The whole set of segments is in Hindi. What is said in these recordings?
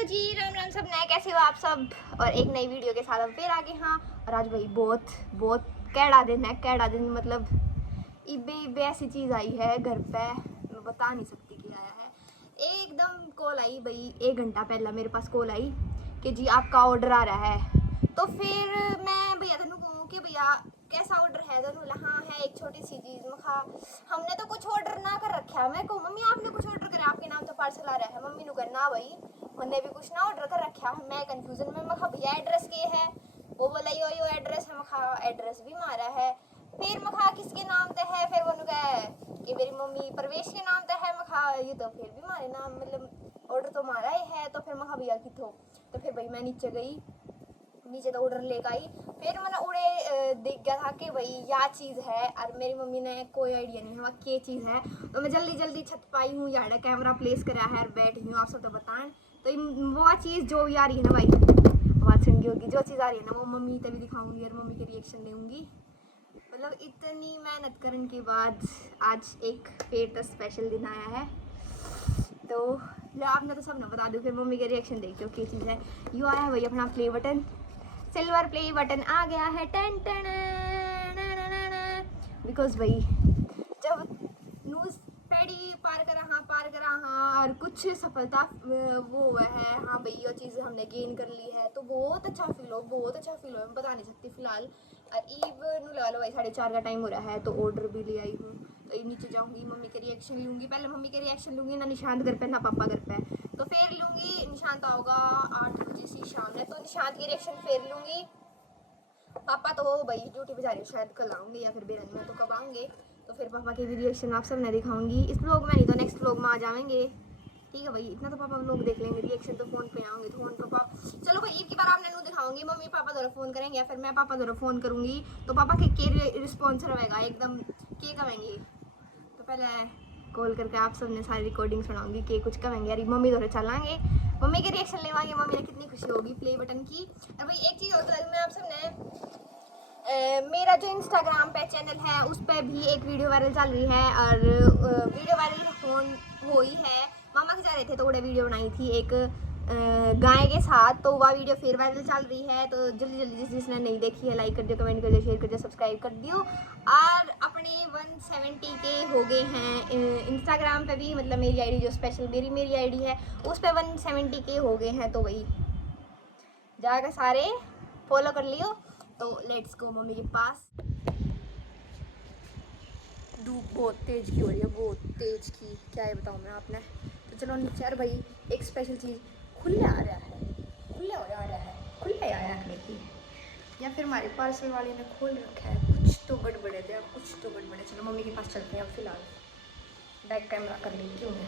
हेलो जी, राम राम सब नए, कैसे हो आप सब। और एक नई वीडियो के साथ हम फिर आ गए। हाँ, और आज भाई बहुत बहुत कैड़ा दिन है। कैड़ा दिन मतलब इबे इबे ऐसी चीज़ आई है घर पे, मैं बता नहीं सकती कि आया है। एकदम कॉल आई भाई, 1 घंटा पहला मेरे पास कॉल आई कि जी आपका ऑर्डर आ रहा है। तो फिर मैं भैया तेनू कहूँ कि भैया कैसा ऑर्डर है। तो बोला हाँ है एक छोटी सी चीज़। मैं कहा हमने तो कुछ ऑर्डर ना कर रखा है। मैं कहूँ मम्मी आपने कुछ ऑर्डर करा, आपके नाम तो पार्सल आ रहा है। मम्मी ने कहना भाई मैंने भी कुछ ना ऑर्डर कर रखा है। मैं कंफ्यूजन में, मैं कहा भैया एड्रेस के है। वो बोला यो एड्रेस है। मैं कहा एड्रेस भी मारा है। फिर मैं कहा किसके नाम पे है। फिर वो कहा कि मेरी मम्मी परवेश के नाम पे है। मैं कहा ये तो फिर भी मारे नाम, मतलब ऑर्डर तो मारा ही है। तो फिर मैं कहा भैया कितो। तो फिर भाई मैं नीचे गई, नीचे तो ऑर्डर लेकर आई। फिर मैंने उड़े देख गया था कि भाई यह चीज़ है, और मेरी मम्मी ने कोई आइडिया नहीं है वह क्या चीज़ है। तो मैं जल्दी जल्दी छत पाई हूँ, यार कैमरा प्लेस करा है और बैठी हूँ, आप सब तो बताएं। तो वो चीज़ जो भी आ रही है ना भाई, आवाज़ सुन होगी, जो चीज़ आ रही है ना वो मम्मी तभी दिखाऊंगी और मम्मी के रिएक्शन लेंगी। मतलब इतनी मेहनत करने के बाद आज एक पेट स्पेशल दिन आया है। तो लो आपने तो सब ना बता दूँ, फिर मम्मी के रिएक्शन देखते हो क्या चीज़ है। यू आया है भाई अपना play button, silver play button आ गया है। टेन टेन बिकॉज भाई जब न्यूज़ पैडी पार करा हाँ और कुछ सफलता वो हुआ है। हाँ भाई ये चीज़ हमने गेन कर ली है तो बहुत अच्छा फील हो, बहुत अच्छा फील हो, मैं बता नहीं सकती फिलहाल। और ईव नू लगा लो भाई 4:30 का टाइम हो रहा है। तो ऑर्डर भी ले आई हूँ। तो ये नीचे जाऊँगी, मम्मी के रिएक्शन लूँगी। पहले मम्मी के रिएक्शन लूँगी ना निशांत घर पे ना पापा घर पे। तो फिर लूँगी, निशांत आओगा 8 बजे से शाम में, तो निशांत की रिएक्शन फिर लूँगी। पापा तो भाई ड्यूटी पे जा रही, शायद कल आऊँगे या फिर बेरंग में, तो कब आऊँगे तो फिर पापा के भी रिएक्शन आप सब ने दिखाऊंगी इस व्लॉग में, नहीं तो नेक्स्ट व्लॉग में आ जाएंगे। ठीक है भाई, इतना तो पापा व्लॉग देख लेंगे, रिएक्शन तो फ़ोन पे आऊँगी। तो फ़ोन पापा चलो भाई एक ही बार आपने नू दिखाऊंगी, मम्मी पापा द्वारा फ़ोन करेंगे या फिर मैं पापा द्वारा फ़ोन करूँगी। तो पापा के रिस्पॉन्स रहेगा एकदम के कहेंगे। तो पहले कॉल करके आप सब ने सारी रिकॉर्डिंग सुनाऊंगी कि कुछ कहेंगे, अरे मम्मी द्वारा चलाएंगे, मम्मी के रिएक्शन लेवाएंगे, मम्मी ने कितनी खुशी होगी प्ले बटन की। और भाई एक चीज़ होता है, मैं आप सब ने मेरा जो इंस्टाग्राम पे चैनल है उस पर भी एक वीडियो वायरल चल रही है। और वीडियो वायरल हो ही है। मामा के जा रहे थे तो उड़े वीडियो बनाई थी एक गाय के साथ, तो वह वीडियो फिर वायरल चल रही है। तो जल्दी जल्दी जिसने नहीं देखी है लाइक कर दियो, कमेंट कर दियो, शेयर कर दियो, सब्सक्राइब कर दियो। और अपने 170 के हो गए हैं इंस्टाग्राम पे भी, मतलब मेरी आईडी जो स्पेशल मेरी आईडी है उस पर 170 के हो गए हैं। तो वही जाकर सारे फॉलो कर लियो। तो लेट्स गो मम्मी के पास। धूप बहुत तेज़ की हो रही है, बहुत तेज़ की, क्या है बताऊँ मैं आपने। तो चलो नीचे। यार भाई एक स्पेशल चीज़ खुले आ रहा है, खुले हो जा रहा है, खुले आया रखने की, या फिर हमारे पार्सल वाले ने खोल रखा है। कुछ तो गड़बड़े थे, कुछ तो गड़बड़े। चलो मम्मी के पास चलते हैं अब फिलहाल, बैक कैमरा कर लेती हूँ मैं,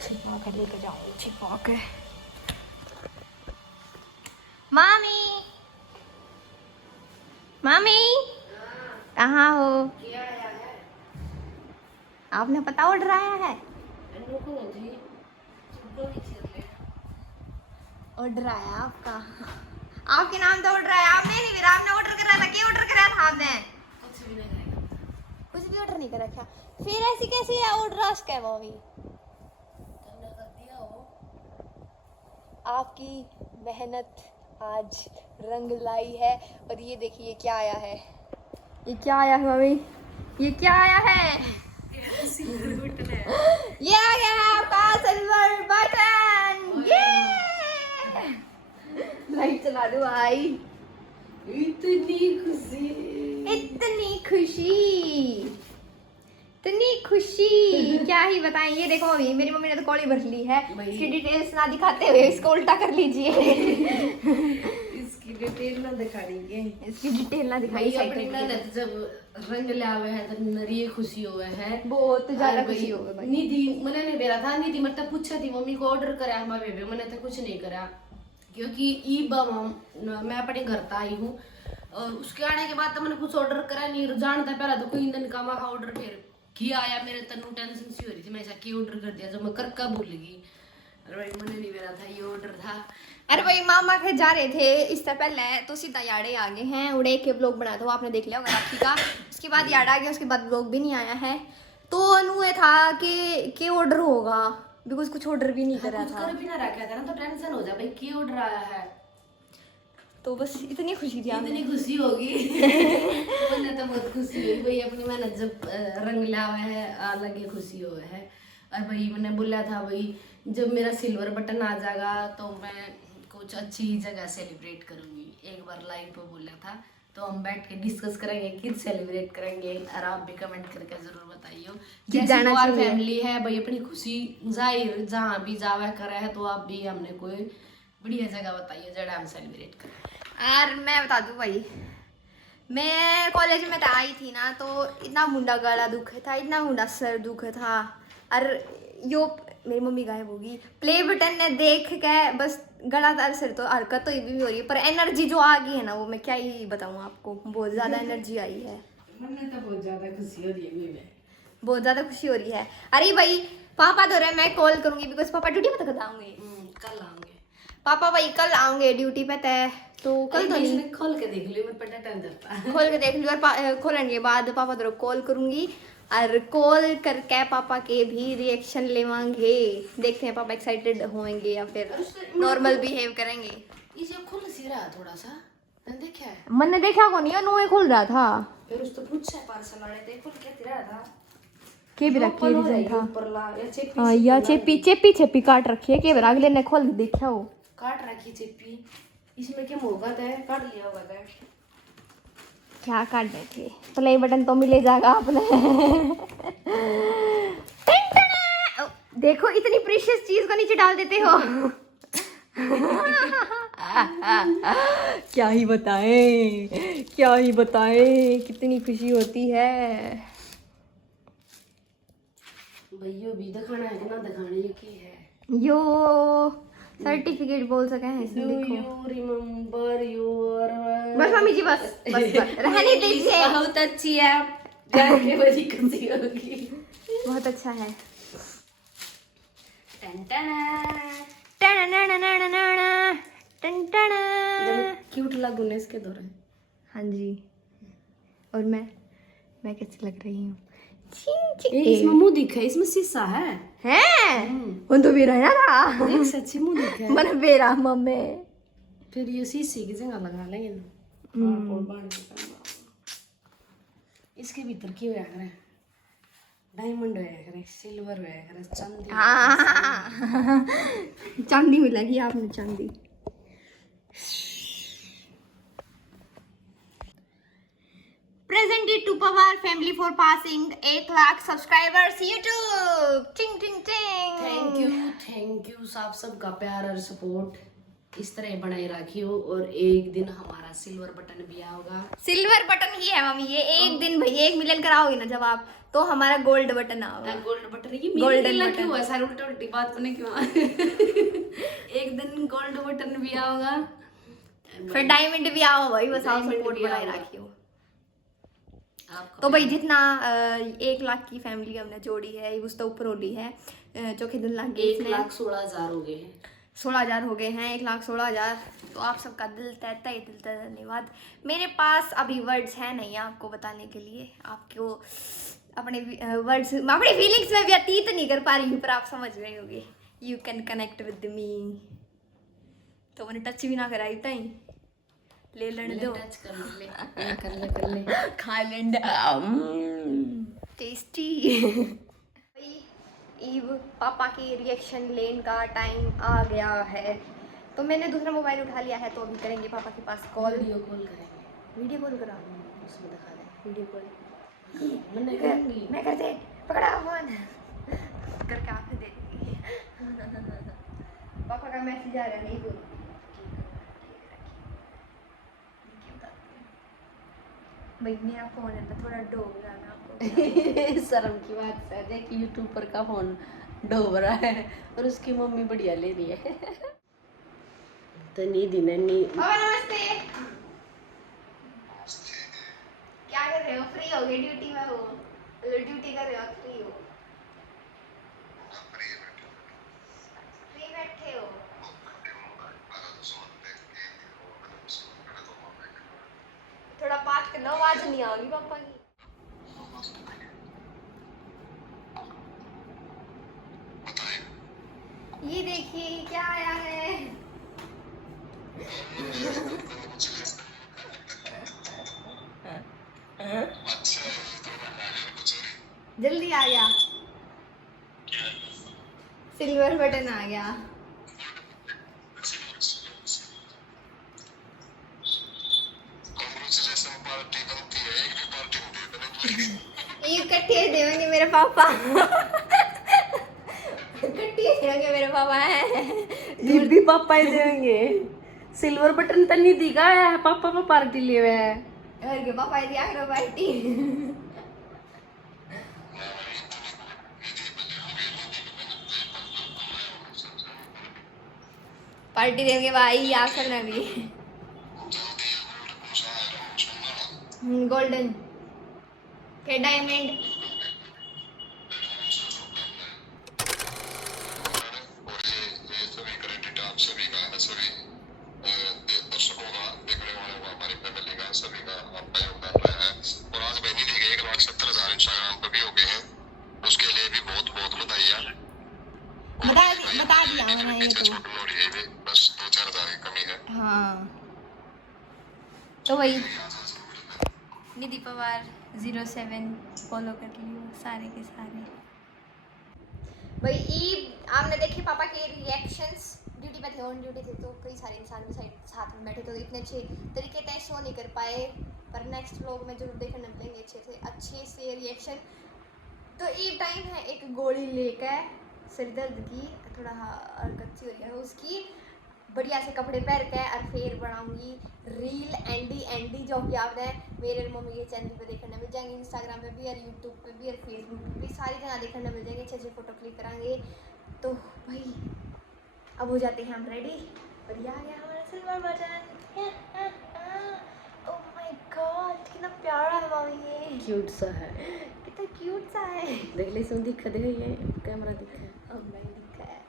छिपा कर लेकर जाऊँगी, छिपा के। मामी मामी कहाँ हो? आपने पता ऑर्डर आया है? ऑर्डर आया आपका, आपके नाम तो ऑर्डर आया। आपने नहीं, मेरा आपने ऑर्डर करा था। क्या ऑर्डर करा था आपने? कुछ भी ऑर्डर नहीं कर रखा। फिर ऐसी कैसी है ऑर्डर आज का मम्मी? आपकी मेहनत आज रंग लाई है। और ये देखिए क्या आया है, ये क्या आया है मम्मी, ये क्या आया है? ये आ गया है आपका सिल्वर बटन। ये लाइट चला दो भाई। इतनी खुशी, इतनी खुशी, इतनी खुशी क्या ही बताएं। ये देखो अभी मेरी मम्मी ने तो कॉली भर ली है। इसकी डिटेल्स ना दिखाते हुए इसको उल्टा कर लीजिए। इसकी डिटेल ना दिखाएंगे, इसकी डिटेल ना दिखाई। अपनी मेहनत जब रंग लावे है तो नरी खुशी हुए है, बहुत ज्यादा खुशी हो गई। निधि मैंने नहीं बेरा था, निधि मतलब पूछा थी मम्मी को ऑर्डर करा हमारे बेबे, मैंने तो कुछ नहीं करा क्योंकि मैं अपने घर पे आई हूँ। और उसके आने के बाद तो मैंने कुछ ऑर्डर करा नहीं, जानता पहला तो कोई दिन का मैं ऑर्डर फिर किया आया, मेरे तनु टेंशन सी हो रही थी, मैं ऐसा क्यों ऑर्डर कर दिया जो मैं कर का भूल गई। अरे भाई मैंने नहीं मेरा था ये ऑर्डर था। अरे भाई मामा के जा रहे थे इससे पहले तो सीधा याड़े आ गए हैं। उड़े के ब्लॉग बनाया था वो आपने देख लिया होगा राखी का, उसके बाद याड़ आ गया, उसके बाद ब्लॉग भी नहीं आया है। तो अनु था कि ऑर्डर होगा, बिकॉज कुछ ऑर्डर भी नहीं करा कुछ था, कर भी ना रखा था ना, तो टेंशन हो जाए भाई क्यों ऑर्डर आया है। तो बस इतनी खुशी थी इतनी खुशी होगी मैंने तो बहुत खुशी हुई भाई, अपनी मेहनत जब रंग लावा है, अलग ही खुशी हुआ है। और भाई मैंने बोला था भाई जब मेरा सिल्वर बटन आ जाएगा तो मैं कुछ अच्छी जगह सेलिब्रेट करूंगी। एक बार लाइव पे बोला था, तो हम बैठ के डिस्कस करेंगे कि सेलिब्रेट करेंगे, और आप भी कमेंट करके जरूर बताइए। कि जैसे जाना हमारी चाहिए। फैमिली है भाई, अपनी खुशी जाहिर जहाँ भी जावा करे है, तो आप भी हमने कोई बढ़िया जगह बताइए जहाँ हम सेलिब्रेट करें। और मैं बता दूं भाई, मैं कॉलेज में तो आई थी ना, तो इतना मुंडा गला दुख था, इतना मुंडा सर दुख था। और यो मेरी मम्मी गायब होगी, प्ले बटन ने देख के बस गला तार सिर तो हरकत तो ये भी हो रही है, पर एनर्जी जो आ गई है ना, वो मैं क्या ही बताऊँ आपको, बहुत ज़्यादा एनर्जी आई है, मैंने तो बहुत ज्यादा खुशी हो रही है मुझे, बहुत ज़्यादा खुशी हो रही है। अरे भाई पापा तो रहे, मैं कॉल करूँगी बिकॉज पापा ड्यूटी पे तक आऊँगे। कल आऊंगे पापा भाई कल आऊँगे ड्यूटी पे तय, तो कल तो नहीं, खोल के देख लियो, मेरे पे टाइम जाता है। खोल के देख लियो, और खोलने के बाद पापा तो कॉल करूँगी, और कॉल करके पापा के भी रिएक्शन लेवांगे, देखते हैं पापा एक्साइटेड होंगे या फिर नॉर्मल बिहेव करेंगे। इसे खुल सी रहा थोड़ा सा, मैंने देखा है। मैंने देखा को नहीं, नो खुल रहा था, फिर उसको पूछा पार्सल वाले थे खुल के रहा था, के भी रखी रीजन था। ऊपर ला या चेपी हाँ या चेपी चेपी चेपी काट रखी है, के भी अगले ने खोल के देखा हो, काट रखी चेपी, इसमें क्या होगा था, काट लिया होगा था। क्या काट रहे थे, प्ले बटन तो मिले जाएगा आपने देखो इतनी प्रीशियस चीज को नीचे डाल देते हो क्या ही बताएं, क्या ही बताएं, कितनी खुशी होती है। भैया भी दिखाना है कि ना दिखाने की है, यो सर्टिफिकेट बोल सके हैं इसमें, देखो यू रिमेम्बर योर, बस मम्मी जी बस बस रहने दीजिए, बहुत अच्छी है, जान के बड़ी खुशी होगी। बहुत अच्छा है। टन टन क्यूट लगू ने इसके दौरान। हाँ जी, और मैं कैसी लग रही हूँ? इसमें मुंह दिखा है, इसमें शीशा है, वो तो बेरा है ना था, देख सच्ची मुंह दिखा है। मन बेरा मम्मी, फिर ये शीशे की जगह लगा लेंगे ना, इसके भीतर की होया करे, डायमंड होया करे, सिल्वर होया करे, चांदी। हाँ चांदी मिलेगी आपने, चांदी। Presented to Pawar family for passing 1 lakh subscribers YouTube. Ting ting ting. Thank you आप सबका प्यार और सपोर्ट इस तरह बनाए रखियो, और एक दिन हमारा सिल्वर बटन भी आओगा। सिल्वर बटन ही है मम्मी, ये एक दिन भाई 1 मिलियन कराओगे ना जब आप, तो हमारा गोल्ड बटन आओगा। गोल्ड बटन, ये Golden गोल्डन button. क्यों है, सारी उल्टा उल्टी बात बने क्यों एक दिन गोल्ड बटन भी आओगा, फिर डायमंड भी आओ भाई, बस आप Diamond सपोर्ट भी बनाए आओगा। रखियो। आपका तो भाई जितना 1 लाख की फैमिली हमने जोड़ी है, उस तो ऊपर होली है, चौके दिन लाख 1,16,000 हो गए हैं, 16,000 हो गए हैं, 1,16,000। तो आप सबका दिल तय धन्यवाद। मेरे पास अभी वर्ड्स हैं नहीं आपको बताने के लिए, आपको अपने वर्ड्स, अपनी फीलिंग्स में व्यतीत नहीं कर पा रही हूँ, पर आप समझ गए होंगे। You can connect with me. तो मैंने टच भी ना कराई तई, ले लेने दो, टच कर ले खा लेंगे, टेस्टी। ईव पापा की रिएक्शन लेने का टाइम आ गया है, तो मैंने दूसरा मोबाइल उठा लिया है, तो अभी करेंगे पापा के पास कॉल। वीडियो कॉल करेंगे, वीडियो कॉल करा, उसमें दिखा दे वीडियो कॉल मैंने करूंगी। मैं करते, पकड़ा फोन करके आपको दे दूंगी। पापा का मैसेज आ रहा है, नहीं बोल भाई, मेरा फोन है ना थोड़ा डोब रहा है आपको शर्म की बात है, देख यूट्यूबर का फोन डूब रहा है और उसकी मम्मी बढ़िया ले रही है। तो नीदी नन्नी, पापा नमस्ते, क्या कर रहे हो? फ्री हो गए? ड्यूटी में हो, ड्यूटी कर रहे हो, फ्री हो? फ्री बैठे हो? थोड़ा बात करना, आवाज नहीं आ रही पापा की। ये देखिए क्या आया है। जल्दी आ गया, सिल्वर बटन आ गया। ये इकट्ठे देंगे मेरे पापा। इकट्ठे देंगे मेरे पापा है। दीदी पापा ही देंगे। सिल्वर बटन तो नहीं दिखा है, पापा को पार्टी ले हुए है। घर के पापा दिया करो पार्टी। पार्टी देंगे भाई आखिर में भी। गोल्डन के डायमंड। बता दिया मैंने ये तो। हाँ तो वही निधि पवार 07 फॉलो कर लियो सारे के सारे। भाई ईद आपने देखे पापा के रिएक्शंस। ड्यूटी पे थे, ऑन ड्यूटी थे, तो कई सारे इंसान भी साथ में बैठे, तो इतने अच्छे तरीके से शो नहीं कर पाए, पर नेक्स्ट व्लॉग में जरूर देखने मिलेंगे अच्छे से रिएक्शन। तो ईद टाइम है, एक गोली लेकर सिर दर्द की थोड़ा हरकत सी हो रही है उसकी, बढ़िया से कपड़े पहन के और फिर बनाऊंगी रील एंडी जो कि आपने मेरे और मम्मी के चैनल पे देखने मिल जाएंगे, इंस्टाग्राम पे भी और यूट्यूब पे भी और फेसबुक पे भी, सारी जगह देखने मिल जाएंगे। अच्छे अच्छे फोटो क्लिक कराएंगे। तो भाई अब हो जाते हैं हम रेडी। और ये आ गया हमारा silver button. Oh my God कितना प्यारा है मम्मी, ये क्यूट सा है, कितना क्यूट सा है। देख ले इसमें दिखा दे, ये कैमरा दिखा है। अब नहीं दिखा है।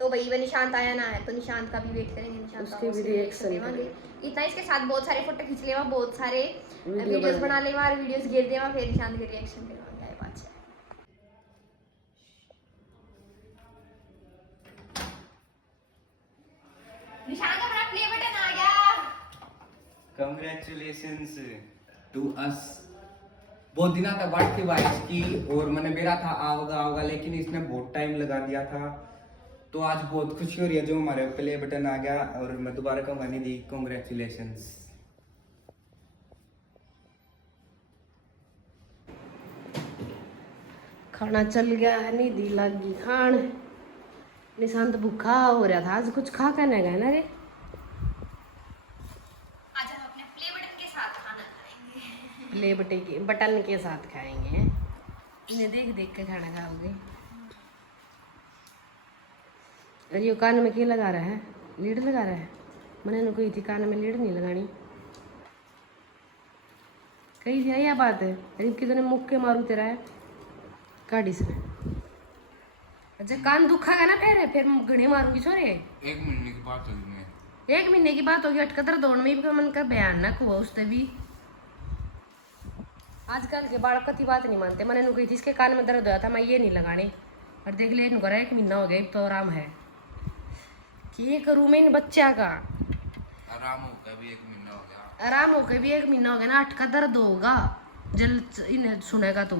तो भाई वो निशांत आया ना है, तो निशांत का भी वेट करेंगे, निशांत उसके का भी रिएक्शन देवांगे। इतना इसके साथ बहुत सारे फोटो खींच लेवा, बहुत सारे वीडियो वीडियोस बना लेवा और वीडियोस गिर देवा, फिर निशांत के रिएक्शन देवा। क्या बात है। निशांत का अपना प्ले बटन आ गया। Congratulations to us। बहुत दिनों तक बात थी बारिश की और मैंने बेरा था आओगा, लेकिन इसने बहुत टाइम लगा दिया था। तो आज बहुत खुशी हो रही है जो हमारे प्ले बटन आ गया, और मैं दोबारा कहूँगा निधि कॉन्ग्रेचुलेशंस। खाना चल गया है, निधि लगी खान। निशांत भूखा हो रहा था, आज कुछ खा कर नहीं गया ना रे। आज हम अपने प्ले बटन के साथ खाना खाएंगे। प्ले बटन के साथ खाएंगे। इन्हें देख देख के खाना खाओगे। अरे ये कान में क्या लगा रहा है, लीड लगा रहा है। मैंने कोई थी कान में लीड नहीं लगानी, कही थी यह बात है। अरे कितने मुख के मारू तेरा है गाड़ी से। अच्छा कान दुखागा ना फिर घड़े मारूंगी छोरे। 1 महीने की बात होगी, 1 महीने की बात होगी। अटकतर दौड़ में भी मन का बयान ना हुआ उससे भी। आजकल के बालक कति बात नहीं मानते। मैंने कही थी इसके कान में दर्द होया था, मैं ये नहीं लगाने, और देख ले इनको 1 महीना हो गया, तो आराम है। कि करूँ मैं इन बच्चा का आराम होकर भी 1 महीना हो गया। आराम होकर भी 1 महीना हो गया ना। अटका दर्द होगा जल इन्हें सुनेगा तो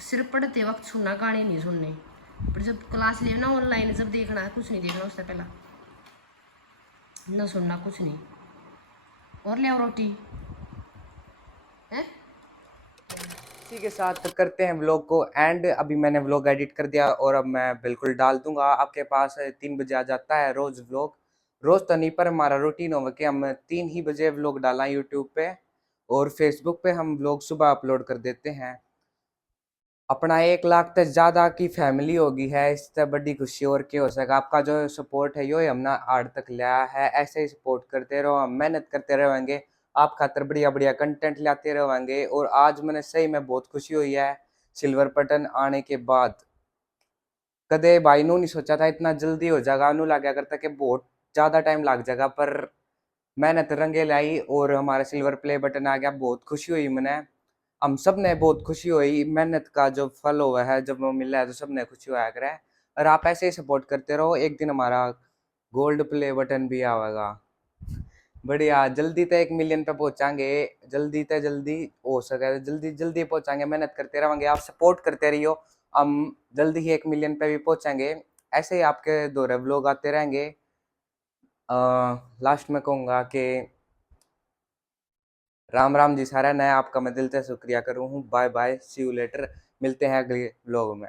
सिर्फ पढ़ते वक्त सुनना, गाने नहीं सुनने। पर जब क्लास लेना ऑनलाइन, जब देखना है कुछ नहीं देखना उससे पहला, न सुनना कुछ नहीं। और ले आओ रोटी है। इसी के साथ करते हैं व्लॉग को एंड। अभी मैंने व्लॉग एडिट कर दिया और अब मैं बिल्कुल डाल दूंगा आपके पास। 3 बजे आ जाता है रोज व्लॉग, रोज तो नहीं पर हमारा रूटीन होगा कि हम 3 ही बजे व्लॉग डाला यूट्यूब पे, और फेसबुक पे हम व्लॉग सुबह अपलोड कर देते हैं। अपना 1 लाख तक ज्यादा की फैमिली होगी है, इससे बड़ी खुशी और क्या हो सकेगा। आपका जो सपोर्ट है यो हमने आड़ तक लिया है, ऐसे ही सपोर्ट करते रहो, हम मेहनत करते रहेंगे, आप खातर बढ़िया बढ़िया कंटेंट लाते रहेंगे। और आज मैंने सही में बहुत खुशी हुई है सिल्वर बटन आने के बाद। कदे भाई नू नहीं सोचा था इतना जल्दी हो जाएगा, नू लगा करता कि बहुत ज्यादा टाइम लग जाएगा, पर मेहनत रंगे लाई और हमारा सिल्वर प्ले बटन आ गया। बहुत खुशी हुई मैंने, हम सब ने बहुत खुशी हुई। मेहनत का जो फल हुआ है जब वो मिला है तो सब ने खुशी हुआ करे। और आप ऐसे ही सपोर्ट करते रहो, एक दिन हमारा गोल्ड प्ले बटन भी आवेगा। बढ़िया, जल्दी तो 1 मिलियन पे पहुंचाएंगे, जल्दी तो जल्दी हो सके जल्दी जल्दी पहुंचाएंगे, मेहनत करते रहेंगे, आप सपोर्ट करते रहियो, हम जल्दी ही 1 मिलियन पे भी पहुंचाएंगे। ऐसे ही आपके दोहरे व्लॉग आते रहेंगे। लास्ट में कहूँगा कि राम राम जी सारा, नया आपका मैं दिल से शुक्रिया करूँ हूँ। Bye bye, see you later, मिलते हैं अगले व्लॉग में।